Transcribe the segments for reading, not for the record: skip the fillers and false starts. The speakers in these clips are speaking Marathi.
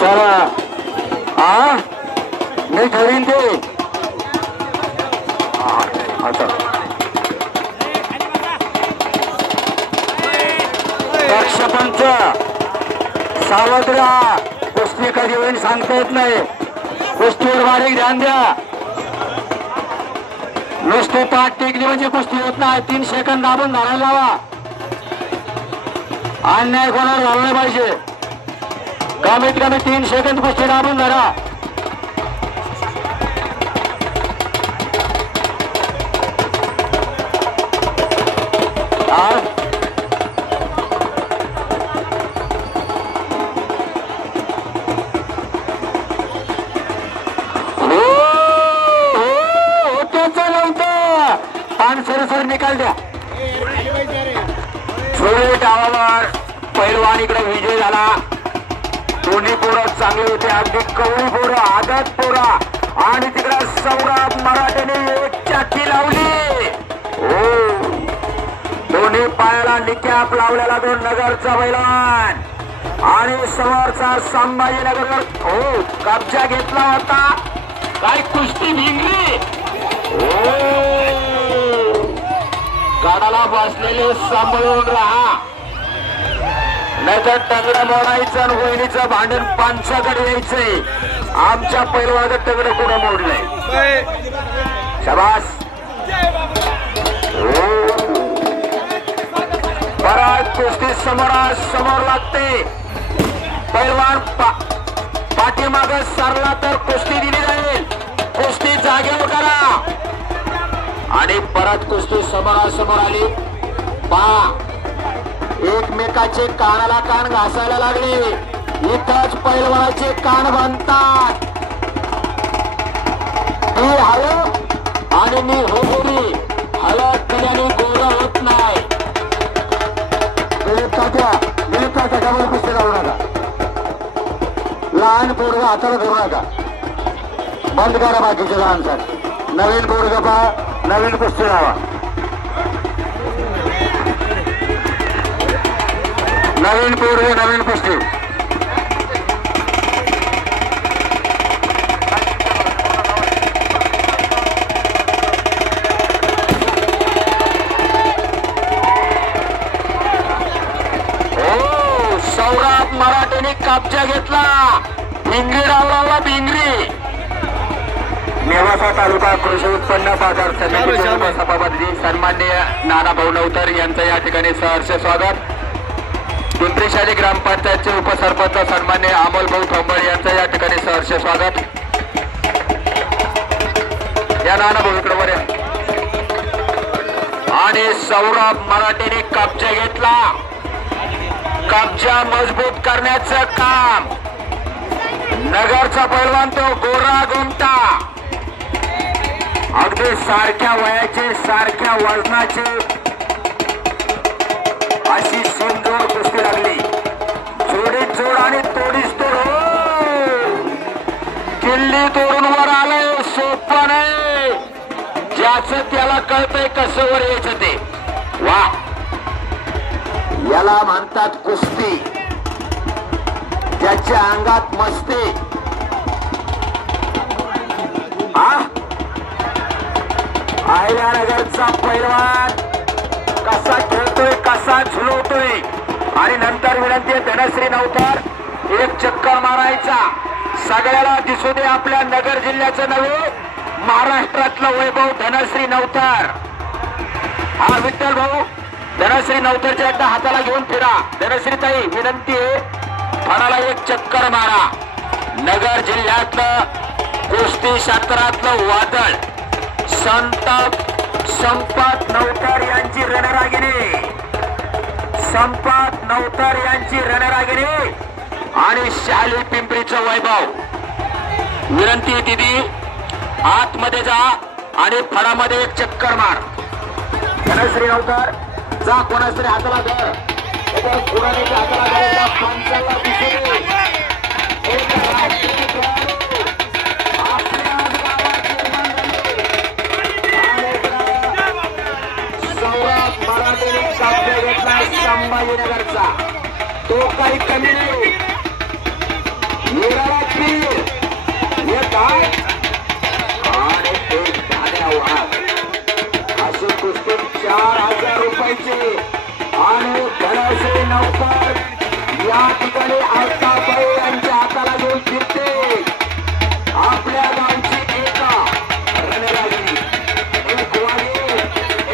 चला हा मी ठरवीन ते आता पक्षपंच सावध राहा. कुस्ती कधी होईल सांगता येत नाही. कुस्तीवर बारीक ध्यान द्या. नुसते पाठ टेकली म्हणजे कुस्ती होत नाही. 3 सेकंद दाबून धरायला लावा. अन्याय कोणावर झाला नाही पाहिजे. कमीत कमी 3 सेकंद कुस्ती दाबून धरा. सर निकाल द्या. छोटे डावावर पैलवान इकडे विजय झाला. दोन्ही पोरं चांगली होते. अगदी कवळी पोरं आदत पोरं आणि तिकडे सौरभ मराठेने एक चाकी लावली. हो दोन्ही पायाला निकॅप लावलेला तो नगरचा पैलवान आणि समोरचा संभाजीनगरवर हो कब्जा घेतला होता. काय कुस्ती भिंगली. गाडाला बसलेले सांभाळून राहा नाहीतर टंगडं मोडायचं आणि वहिनीचं भांडण पांचाकडे यायचंय. आमच्या पैलवानाचं टंगडं कुठं मोडलंय. शाबास. परत कुस्ती समोर लागते. पैलवान पाठीमाग सरला तर कुस्ती दिली जाईल. कुस्ती जागेवर करा आणि परत कुस्ती समोरासमोर आली. पहा एकमेकाचे कानाला कान घासायला लागले. इथंच पैलवानाचे कान बांधतात. ही हलत आणि मी होरी हलत केल्याने गोरा होत नाही. त्याच्यामुळे कुस्ती लावू नका. लहान पोरगा हाताला धरू नका. बंद करा बाकीचे लहान सर. नवीन पोरगा पहा नवीन कुस्ती लावा. नवीन पोरगे नवीन कुस्ती. सौरभ मराठेने कब्जा घेतला. भिंगरी डावला भिंगरी. नेवासा तालुका कृषी उत्पन्न बाजार समितीचे सभापती सन्माननीय नानाभाऊ नवतर यांचं या ठिकाणी सहर्ष स्वागत. पिंपरी शाली ग्रामपंचायतचे उपसरपंच सन्माननीय अमोल भाऊ ठोंबळ यांचं या ठिकाणी सहर्ष स्वागत. या नानाभाऊ इकडे वर. आणि सौरभ मराठेने कब्जा घेतला. कब्जा मजबूत करण्याचं काम नगरचा पैलवान तो गोरा गोमटा. अगदी सारख्या वयाचे सारख्या वजनाचे अशी समजोड कुस्ती लागली. जोडीत जोड आणि तोडीस तोड. किल्ली तोडून वर आलंय. सोपं नाही. ज्याचं त्याला कळतंय कसं वर यायचं ते. वा याला म्हणतात कुस्ती. ज्याच्या अंगात मस्ती. अहिल्यानगरचा पैलवान कसा खेळतोय कसा झुलवतोय. आणि नंतर विनंती धनश्री नवतर एक चक्कर मारायचा. सगळ्याला दिसू दे आपल्या नगर जिल्ह्याचं नव्हे महाराष्ट्रातलं वैभव धनश्री नवतर. हा विठ्ठल भाऊ धनश्री नवतरच्या एकदा हाताला घेऊन फिरा. धनश्री ताई विनंती आहे फळाला एक चक्कर मारा. नगर जिल्ह्यातलं कुस्ती क्षेत्रातलं वादळ संपत नवतर यांची रणरागिणी. संपत नवतर यांची रणरागिणी आणि शाली पिंपरीचं वैभव. विनंती दिदी आतमध्ये जा आणि फळामध्ये एक चक्कर मार. धनश्री नवतर जा. कोणाश्री हाताला धर. हाताला संभाजीनगरचा तो काही कमी नाही. निराळा पीर हे काय आणि एक धान्या वाघ असे कुस्ती 4000 रुपयाचे आणि धनश्री नौकर या ठिकाणी आलताबाई यांच्या हाताला घेऊन फिरते आपल्या गावची एका रणरागिणी एक वाघे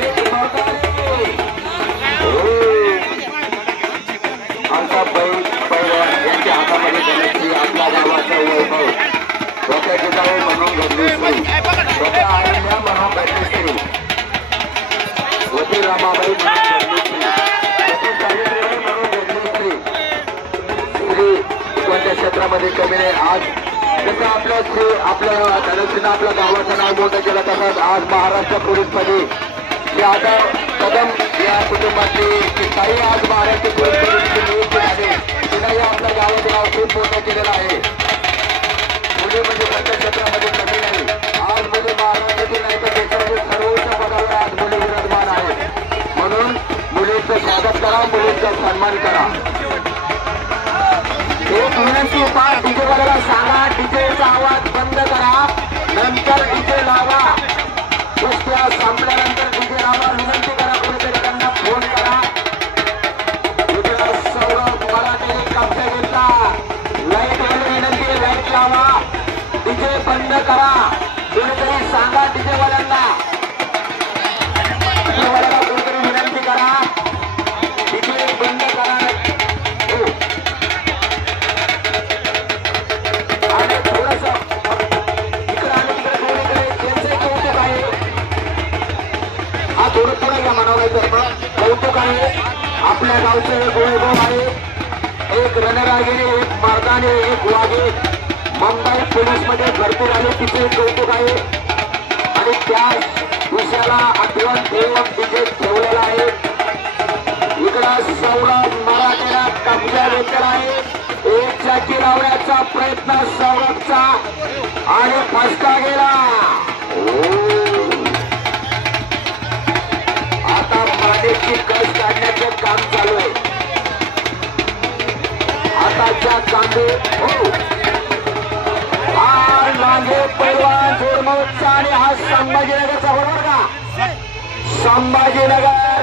एक मर्दानी आलताबाई पैलवान यांच्या हातामध्ये धनश्री आपल्या गावाचा वैभव स्वतःची जाऊ म्हणून घडली स्वतः आईल्या म्हणून घडली श्री वती रामाबाई म्हणून कोणत्या क्षेत्रामध्ये कमी नाही आज जसं आपल्या धनश्रीनं आपल्या गावाचं नाव मोठं केलं तसंच आज महाराष्ट्र पोलीसमध्ये यादव कदम या कुटुंबातली काही आज महाराष्ट्र पोलीसमध्ये नियुक्ती झाली तिलाही आपल्या गावाचं नाव खूप मोठं केलेलं आहे मुली म्हणजे कोणत्या क्षेत्रामध्ये कमी नाही आज मुली महाराष्ट्रातील नाही तर देशामध्ये सर्वोच्च पदावर आज मुली विराजमान आहेत म्हणून मुलींचं स्वागत करा मुलींचा सन्मान करा एक विनंती पाच डीजेवाल्याला सांगा डीजेचा आवाज बंद करा नंतर डीजे लावा कुस्त्या संपल्यानंतर डीजे लावा विनंती करा कोणीतरी त्यांना फोन करा सौरभ मराठे कब्जा घेतला लाईट वाले विनंती लाईट लावा डीजे बंद करा कोणीतरी सांगा डीजेवाल्यांना डीजेवाल्याला कोणीतरी विनंती करा डीजे बंद करा कौतुक आहे आपल्या गावचे एक वैभव आहे एक रणरागिणी एक मर्दानी एक वाघे मुंबई पोलीस मध्ये भरती झाली तिचे कौतुक आहे आणि त्या विषयाला आठवण देऊन तिथे ठेवलेला आहे इकडं सौरभ मराठेला कब्जा घेतलेला आहे एक चाकी लावण्याचा प्रयत्न सौरभचा आणि फसका गेला आता मानेची कस काढण्याचं काम चालू आहे आताच्या कांदे मागे पैलवान जोरमोचा आणि हा संभाजीनगरचा बरोबर का संभाजीनगर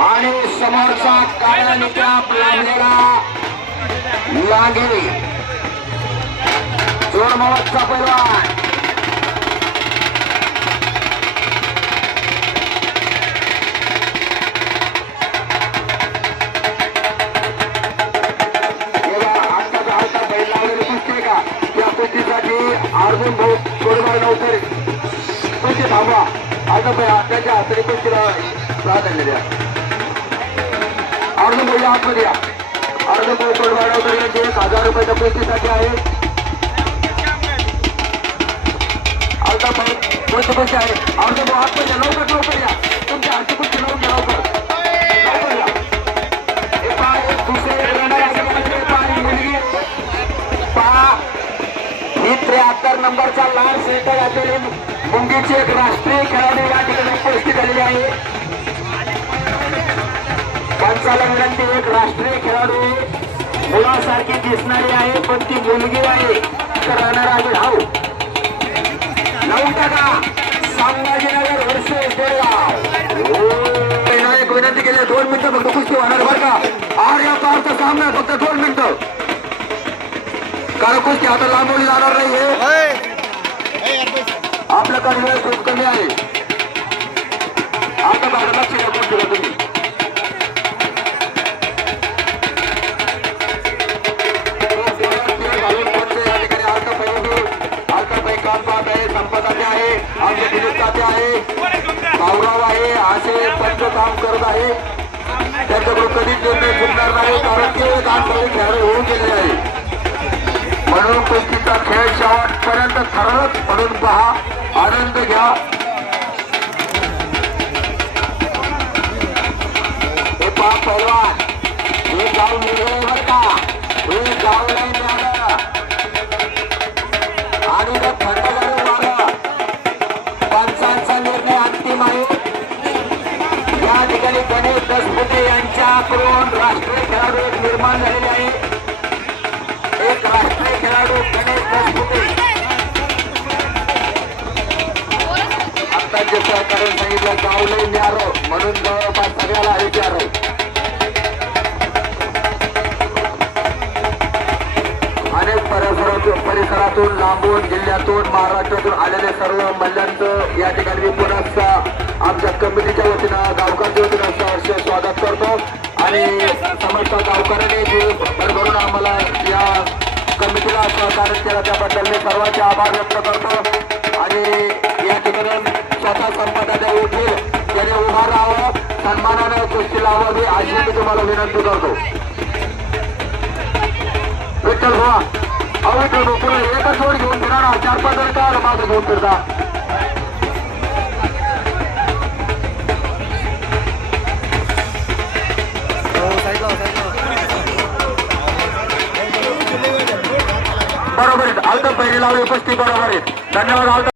आणि समोरचा काळा निकाप लाभलेला लांगे जोरमोचा पैलवान अर्जुन भाऊ कोरबार नव्हते पैसे थांबवा आता त्याच्या हाताने पैसेला प्राधान्य द्या अर्जुन भाऊ आतमध्ये या अर्जुन भाऊ कोरबार नव्हते 1000 रुपयाच्या पैसेसाठी आहे आता भाऊ कोणते पैसे आहे अर्जुन भाऊ आतमध्ये लवकर या तुमच्या हाती पैसे लावून घ्या लवकर या एक दुसरे मुलगी पहा ही 73 नंबरचा लाल सेंटर असलेली मुंगीची एक राष्ट्रीय खेळाडू या ठिकाणी उपस्थित झालेली आहे पंचाला विनंती एक राष्ट्रीय खेळाडू मुलासारखी दिसणारी आहे पण ती मुलगी आहे रणरागी धाव लावून टाका संभाजीनगर वर्सेस बेळगाव एक विनंती केली 2 मिनिटं फक्त कुस्ती होणार बरं का आर्या पारचा सामना फक्त 2 मिनिटं कारण कुस्ती आता लांबवली जाणार नाहीये आपल्याकडे वेळ खूप कमी आहे आता बाहेर लक्ष द्या कुस्तीला तुम्ही अल्काबाई काम पाहत आहे संपदाचे आहे आमचे दिलीपचे आहे भाऊराव आहे असे पंच काम करत आहे त्यांच्याकडून कधीच निर्णय चुकणार नाही कारण ते आमचे खेळाडू होऊन गेले आहे म्हणून कुस्तीचा खेळ शेवटपर्यंत ठरवत म्हणून पहा आनंद घ्या हे पहा पैलवान हे गाव निर्णय बर का हे गाव नाही मिळालं आणि थंडगार वारं पंचांचा निर्णय अंतिम आहे या ठिकाणी गणेश दसपुते यांच्याकडून राष्ट्रीय खेळाडू निर्माण झालेले आहे खेळाडू गणेश देशमुखे आता जे सहकार्य सांगितलं गावलंही न्यारो म्हणून जवळपास सगळ्याला आहे प्यारो. अनेक परिसरातून लांबून जिल्ह्यातून महाराष्ट्रातून आलेले सर्व मल्ल्यांचं या ठिकाणी मी पुन्हा आमच्या कमिटीच्या वतीनं गावकऱ्यांच्या वतीनं सहर्ष स्वागत करतो आणि समस्त गावकऱ्यांनी जे भरभरून आम्हाला या कमिटीला सहकार्य केलं त्याबद्दल मी सर्वांचे आभार व्यक्त करतो आणि या ठिकाणी स्वतः संपादक उठील त्याने उभा राहावं सन्मानाने कुस्ती लावावी अशी मी तुम्हाला विनंती करतो. विठ्ठल भावा अवैध पुढे एकच जोड घेऊन फिरणार 4-5 जण का मागे घेऊन फिरता. बरोबर आहेत आलत पहिली लावली उपस्थित बरोबर आहेत. धन्यवाद.